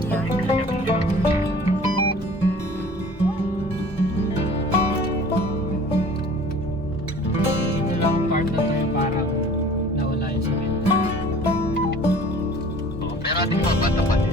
Ito lang part na to yung parang nawala yung cement. Pero ating babato pa din.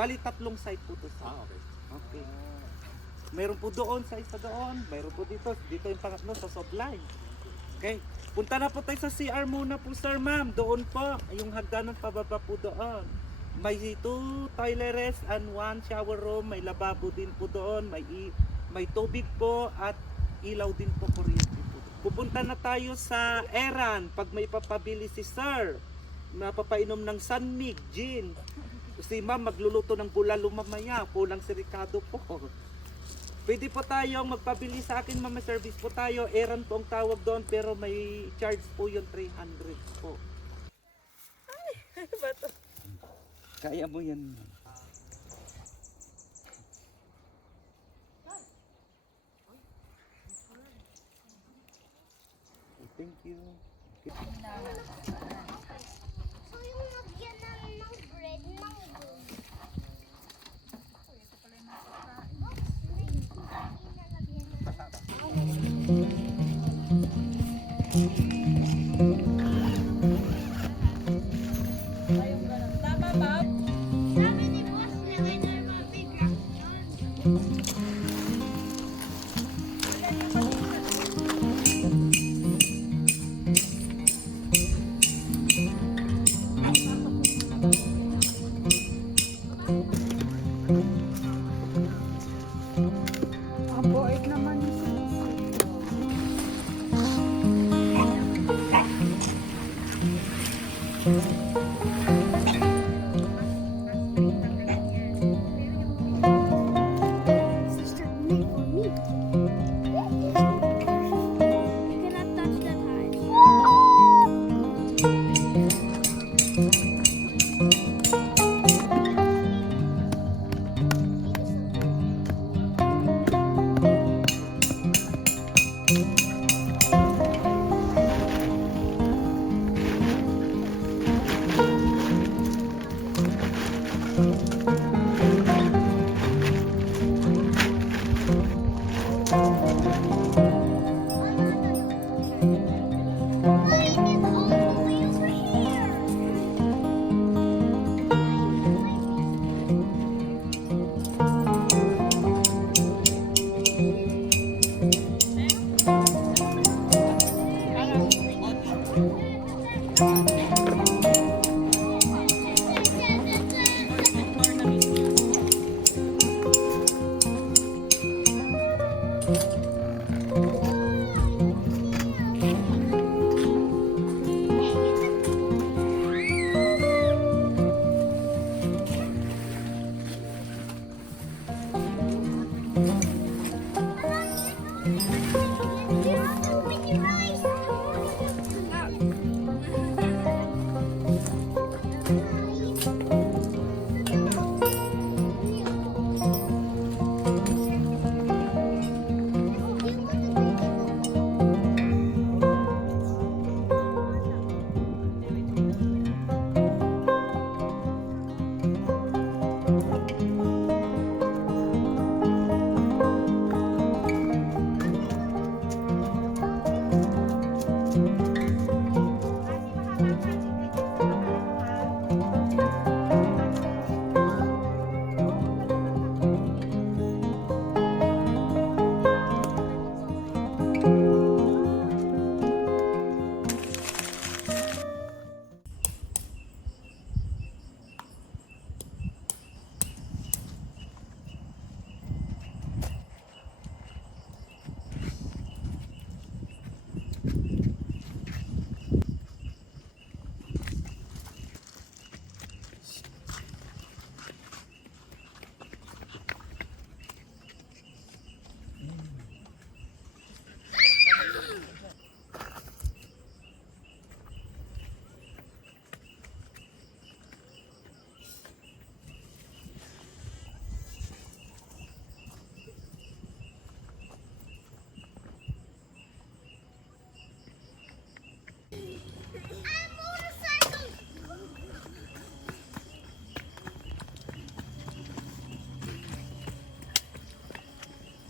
Bali, tatlong site po to sa. Okay. Okay. Mayroon po doon sa isa doon. Mayroon po dito. Dito yung pangatlo sa supply. Okay. Punta na po tayo sa CR muna po, sir, ma'am. Doon po. Yung hagdanan pababa po doon. May 2 toilettes and 1 shower room. May lababo din po doon. May tubig po at ilaw din po, kuryente po. Pupunta na tayo sa Eran pag may papabili si sir. Mapapainom ng Sunmig, gin. Si ma'am magluluto ng bulalo mamaya, kulang si Ricardo po. Pwede po tayong magpabili sa akin, ma'am, service po tayo. Eran po ang tawag doon, pero may charge po yung 300 po. Ay, bato. Kaya mo yan. Thank you. So yung nagyan ng bread ng gold. Ito pala yung sabi ni boss, lagay na yung mga big rock doon. Aboig naman yung Sister, made for me. You cannot touch that high.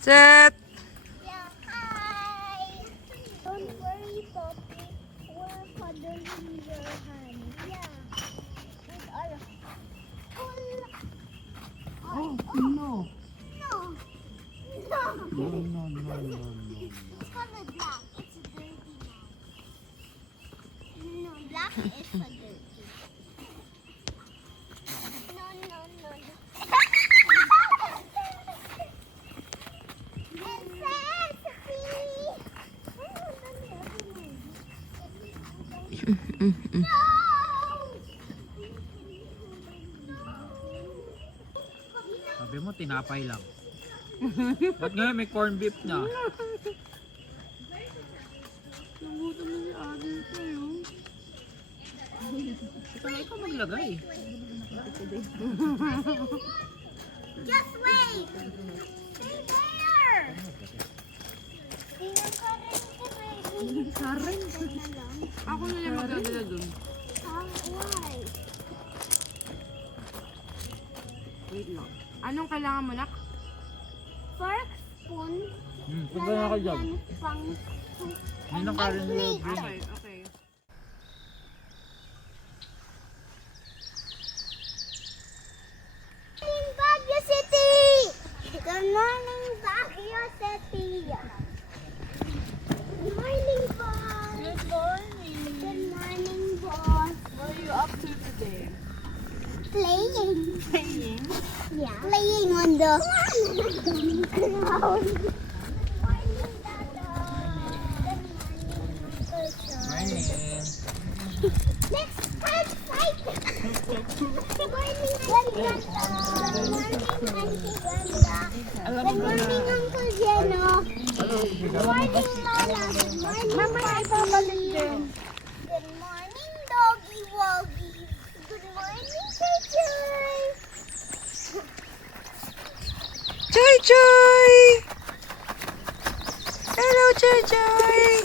Set! Yeah, hi. Don't worry, Poppy. We're cuddling your hand. Yeah. With our full. Oh, no. No. No. It's colored black. It's a dirty now. No, black is a dirty. No. Sabi mo, tinapay lang. Ba't ngayon may corn beef na? Pala ikaw maglagay. Just wait. Stay there. Karen. Ako na lang magdadala dun. Why? Wait lang. Anong kailangan mo, nak? Fork, spoon, Punta na ka dyan. lalagyan pang Hindi na karin nila plate. bring. Okay. Morning, Baguio City! Good morning, Baguio City! Good morning, boss! Good morning. Good morning, boss! What are you up to today? Playing. Playing. Yeah. Playing on the ground. Morning, Dada. Good morning, Uncle Sean. Let's have fight! Good morning, Auntie Ganda. Good morning, Auntie Ganda. Good morning, Uncle Jeno. Good morning, Lola. Good morning, Papa. Good morning, Doggy Woggy. Good morning, Joy. Joy Joy! Hello, Joy Joy!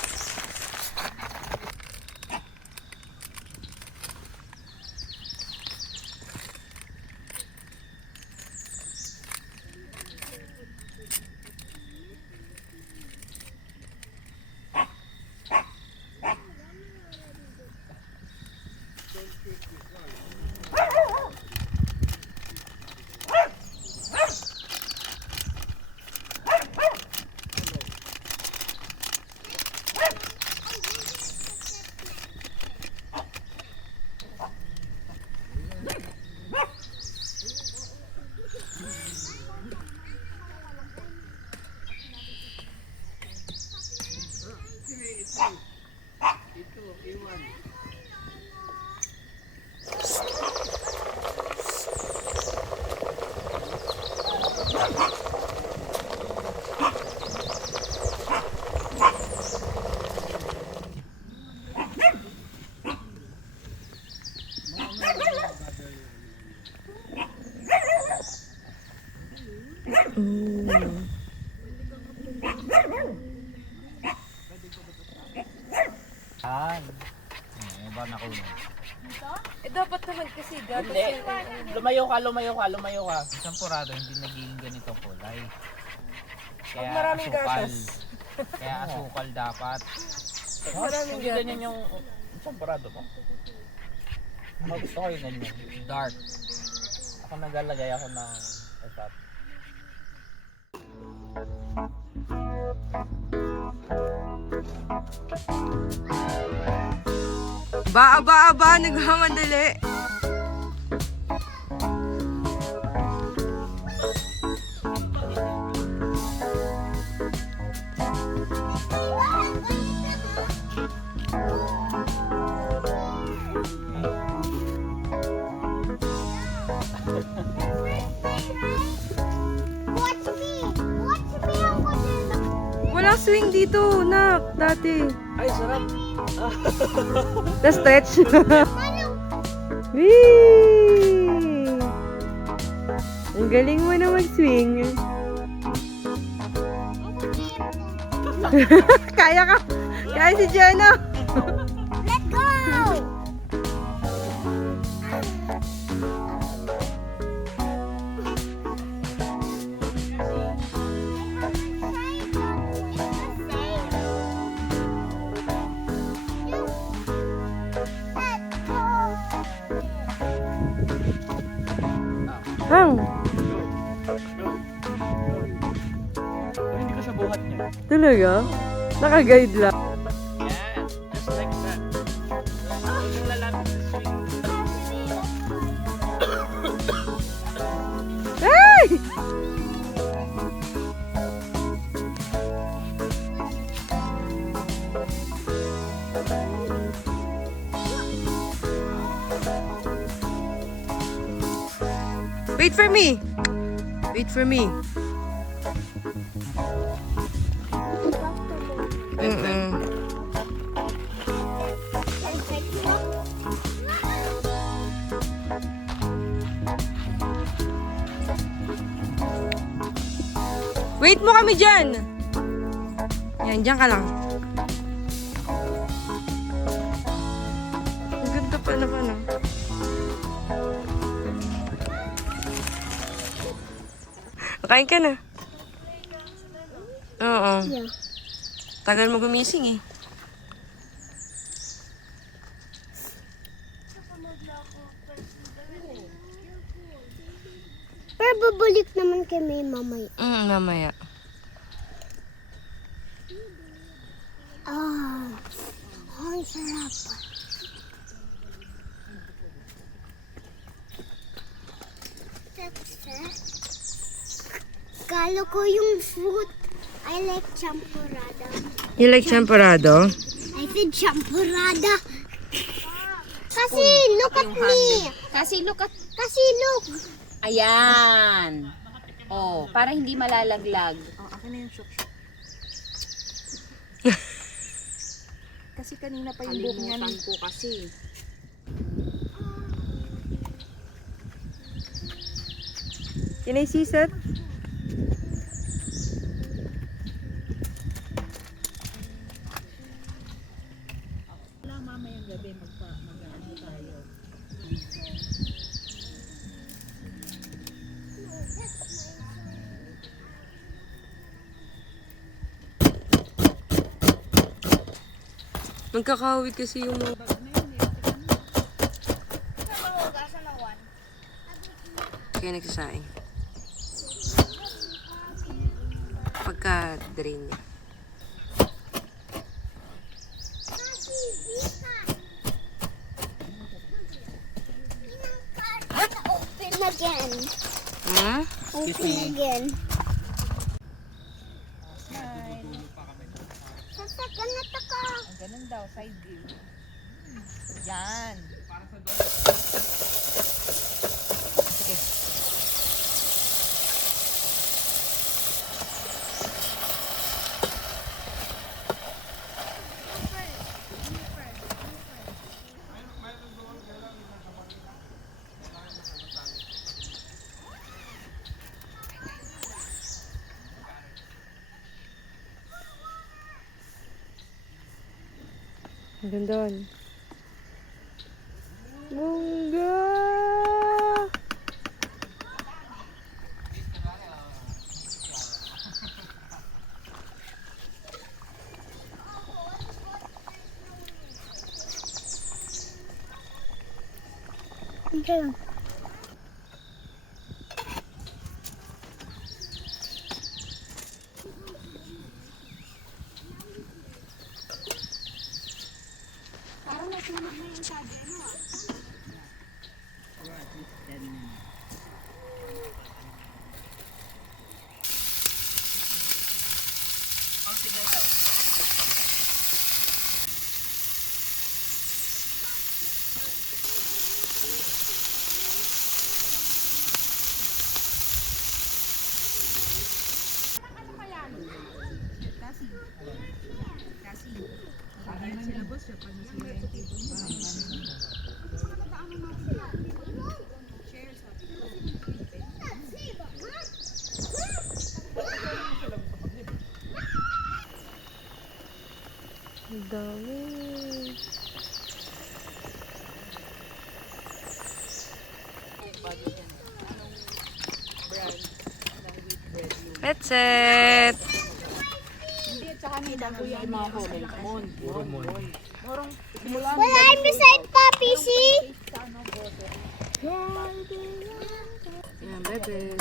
Iba na ko na. Eh, dapat naman kasi dapat Hindi. Lumayo ka. Isang purado, hindi naging ganito kulay. Kaya maraming asukal. gatas. Kaya asukal dapat. maraming Hindi gatas. ganyan yung isang purado mo. Ako gusto ko yung ganyan. Dark. Ako naglalagay ako ng asap. Aba, nagmamadali. Watch me, Uncle Jeno. Walang swing dito, nak, dati. Ay, sarap. Na-stretch. Ano? Whee! Ang galing mo na mag-swing. Kaya ka. Kaya si Jenna. Let's go! Hang, Hindi ko siya buhat niya. talaga? Naka-guide lang. Yan, just like that. Huwag yung lalapit sa swing. Ay! Wait for me. Wait for me. Mm-mm. Wait mo kami dyan! Yan, dyan ka lang. Ang ganda pa naman ah. Kain ka na. Oo. Yeah. Tagal mo gumising eh. Pero babalik naman kami mamaya. Mamaya. Ang sarap. Kalo ko yung fruit. I like champurrado. You like champorado? I said champurrado. Kasi look at me. Kasi look at... Kasi look. Ayan. Oh, para hindi malalaglag. Oh, akin na yung shook. Kasi kanina pa yung book niya. Kalimutan ko kasi. Can I see it? Magkakawit kasi yung mga... Kaya nagsasaing. Pagka-drain niya. Open again. Hmm? Open again. Sasakan na to ko. Ganun daw, side view. Yan. Ang ganda. Bongga! Okay. Ang dami. That's it! Hindi, at saka may dago yung mga hormone. Well, I'm beside Papi, see? Yan, 11.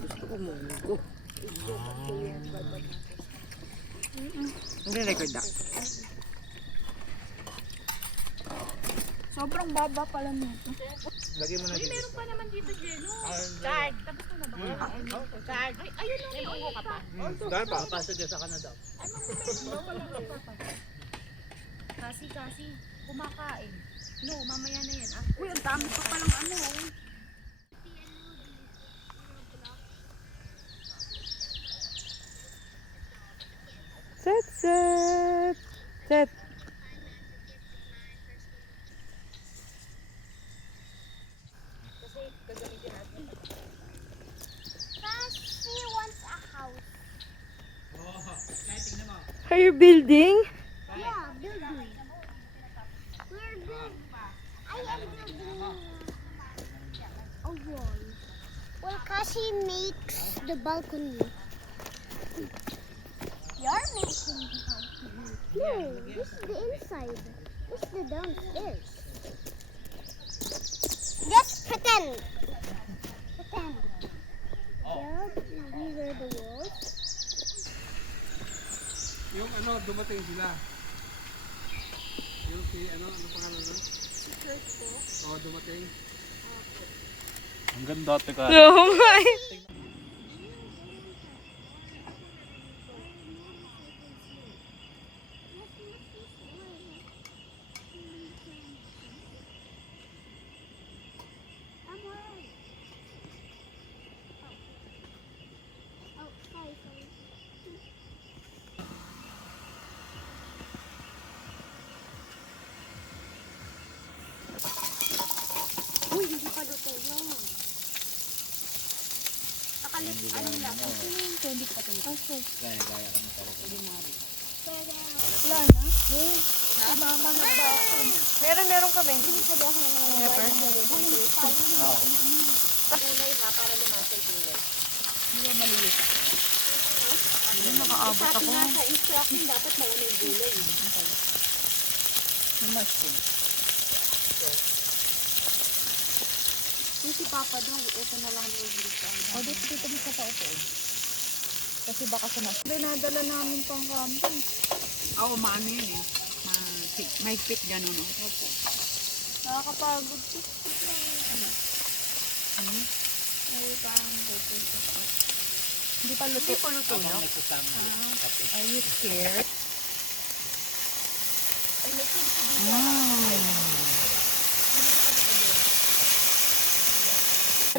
Gusto ko munggo. Nagre-record na. Sobrang baba pala nito. Lagay mo na dito. Meron pa naman dito, Jeno. Chard. Tapos mo na ba? Chard. Ay, ayun lang. May uho ka pa. Dahil pa. Papasok ka sa Canada. Kasi, kumakain. No, mamaya na yan. Uy, ang dami pa palang ano. Set. Kasi wants a house. Are you building? Yeah, building. We're building. I am building a wall. Well, Kasi makes the balcony. You're making the balcony. No, this is the inside. This is the downstairs. Just pretend. Pretend. Yeah, these are the walls. Yung ano, dumating sila. Yung si, ano pangalan nun? Si Church po. Oo, dumating. Ang ganda, teka. No, my. Uy, hindi pa luto yun. Nakalit, ano lang? Hindi pa ito. Okay. Gaya ka na talaga. Wala na? Si mama na ba? Meron kami. Pepper? Kulay ha, para lumasa yung kulay. Nakaabot ako. Nasa instruction dapat mauna yung gulay. Yung si Papa daw, ito na lang daw yung o, dito mo sa tao po. Kasi baka sa mas. Dinadala namin pang camping. Oo, maano yun eh. May fit gano'n. No? Nakakapagod po. Ay, parang dito. Hindi pa luto. Habang nagsasama. Are you scared?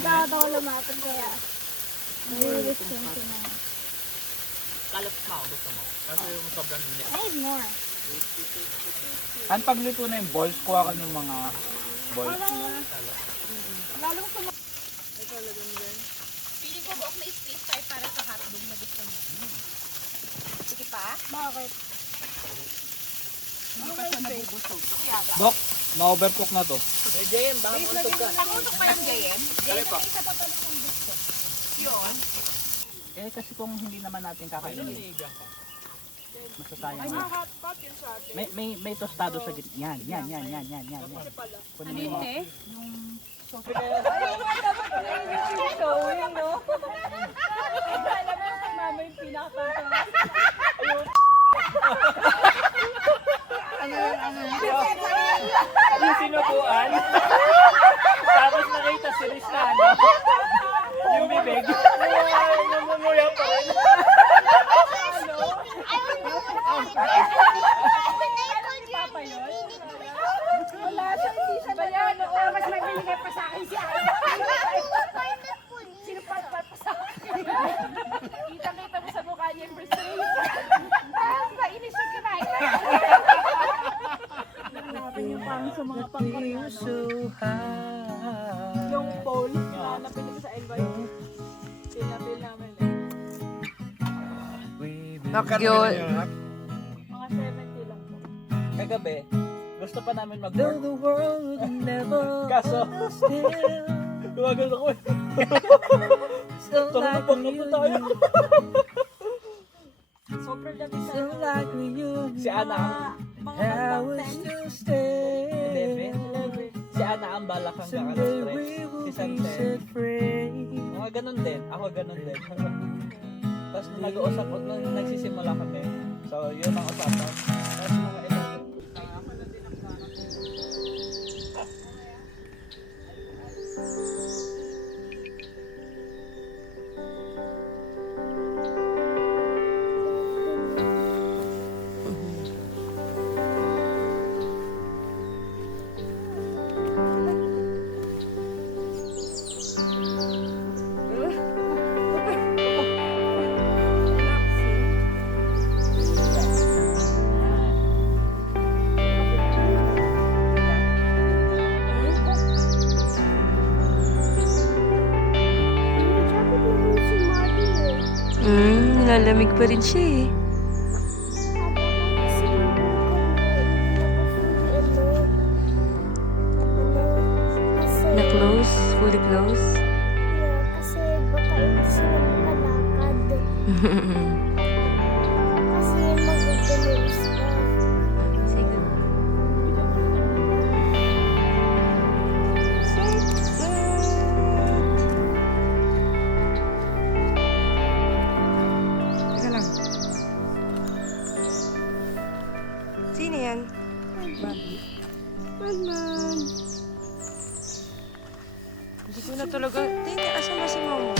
Dapat ako lumatag kaya. Nililis ko yung sinabi. Kalat mo, gusto mo. Kasi yung sobrang hindi. I need more. Ang pagluto na yung balls, kuha ka ng mga balls. Lalong sa Feeling ko buok may space tayo para sa hotdog na gusto mo. Sige pa? bakit? Dok, ma-overcook na to. Nakutok pa yung gayen? Eh kasi kung hindi naman natin kakainin, masasayang na. May tostado sa gitna. Yan. Kunin mo. Showing, no? Alam mo, kay mama yung pinakatangkang. Yung sinubuan. Tapos nakita si Riz na ano. Yung bibig. Namumuya pa rin. Papa yun? Wala siya, hindi siya ba yan? Oo, mas may binigay pa sa akin siya. Sinupalpal pa sa akin. Kita mo sa mukha niya yung frustration. Tapos nainis yung kinain. Hanapin yung parang sa mga pangkariyan. Yung bowl na napili ko sa NYT. Pinapil namin. Cute. Mga 70 lang po. Kagabi, gusto pa namin mag-work. Kaso, tumagal ako eh. Tulog pang naman tayo. Sobrang dami sa Si Ana ang mga 10. 11. naambala kang kakalas-stress. Si Santen. Mga ganun din. Ako ganun din. Tapos nag-uusap, nung nagsisimula kami. So, yun ang usapan. Tapos mga ilan. Nilalamig pa rin siya eh. Na-close? Fully close? Kasi baka hindi sila makalakad. Kasi magagaling sila. Sige. Teka lang. Sino yan? Maman. Hindi ko na talaga... Tingnan, asan ba si Mama?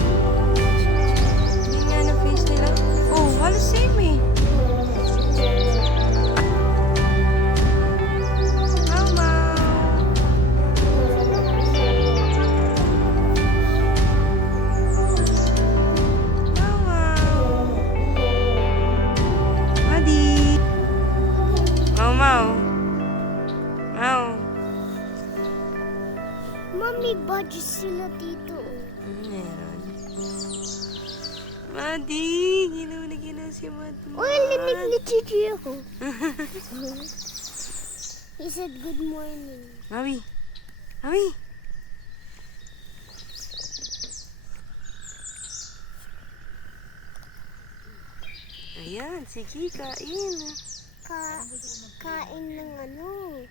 Hindi nga na face nila. Oh, halos same eh. Mama! Mama! Madi! Mau, mau. Mau. Mami, budget sila dito. Meron. Madi! Ginaw na ginaw si Madman. Uy, limit ni Chichi ako. He said good morning. Mami! Mami! Ayan, sige, kain. Kain ng ano.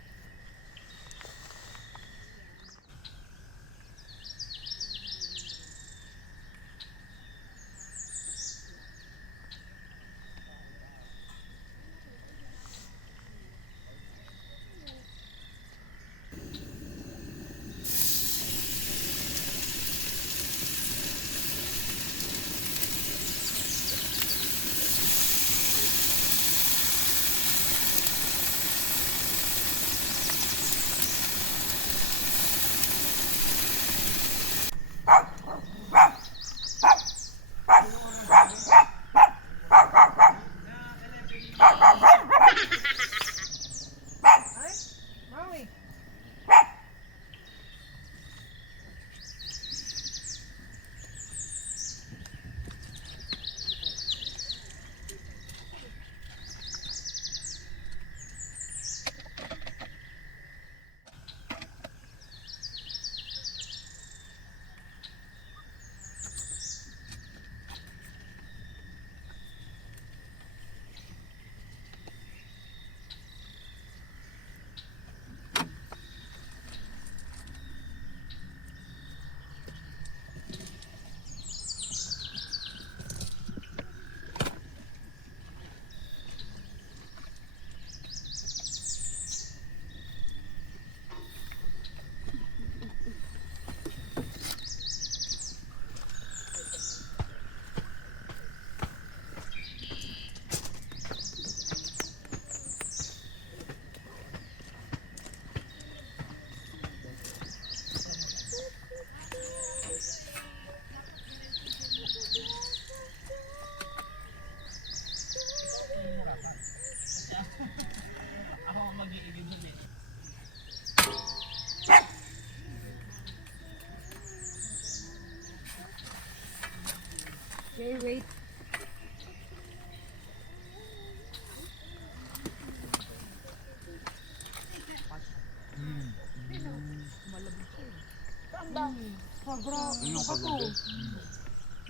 Okay, wait.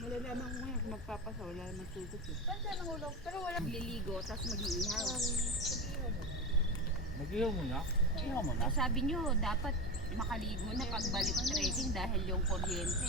Malalaman mo yan kung magpapasa, wala naman tugot eh. Saan siya nahulog? Pero walang liligo, tapos mag-iihaw. Nag-ihaw mo na? Ihaw mo na? Sabi nyo, dapat makaligo na pagbalik trekking dahil yung kuryente,